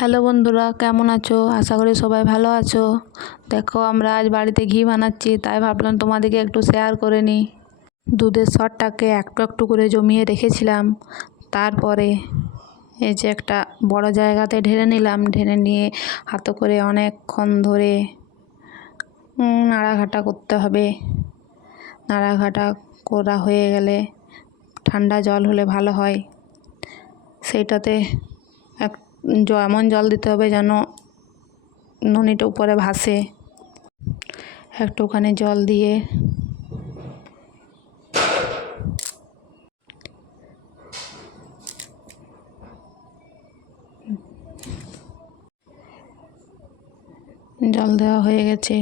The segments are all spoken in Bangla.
হ্যালো বন্ধুরা, কেমন আছো? আশা করি সবাই ভালো আছো। দেখো, আমরা আজ বাড়িতে ঘি বানাচ্ছি, তাই ভাবলাম তোমাদেরকে একটু শেয়ার করে নিই। দুধের সরটাকে একটু একটু করে জমিয়ে রেখেছিলাম। তারপরে এই যে একটা বড় জায়গাতে ঢেলে নিলাম। ঢেলে নিয়ে হাতে করে অনেকক্ষণ ধরে নাড়াঘাটা করতে হবে। নাড়াঘাটা করা হয়ে গেলে ঠান্ডা জল হলে ভালো হয়। সেইটাতে এমন জল দিতে হবে যেন ননিটা উপরে ভাসে। একটুখানি জল দিয়ে জল দেওয়া হয়ে গেছে।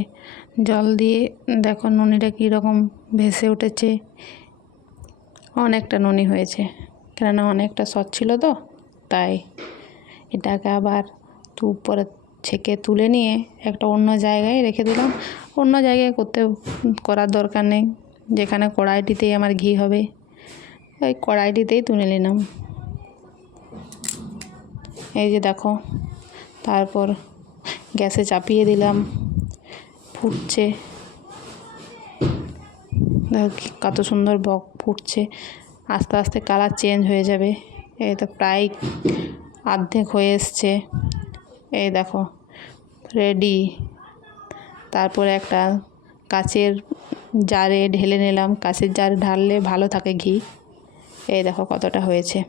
জল দিয়ে দেখো ননিটা কীরকম ভেসে উঠেছে। অনেকটা ননি হয়েছে, কেননা অনেকটা সৎ ছিল তো, তাই এটাকে আবার উপরে ছেঁকে তুলে নিয়ে একটা অন্য জায়গায় রেখে দিলাম। অন্য জায়গায় করার দরকার নেই, যেখানে কড়াইটিতেই আমার ঘি হবে ওই কড়াইটিতেই তুলে নিলাম। এই যে দেখো, তারপর গ্যাসে চাপিয়ে দিলাম, ফুটছে। দেখো কত সুন্দর বক ফুটছে, আস্তে আস্তে কালার চেঞ্জ হয়ে যাবে। এই তো প্রায় অর্ধেক হয়ে এসছে। এই দেখো রেডি। তারপরে একটা কাচের জারে ঢেলে নিলাম। কাচের জারে ঢাললে ভালো থাকে ঘি। এই দেখো কতটা হয়েছে।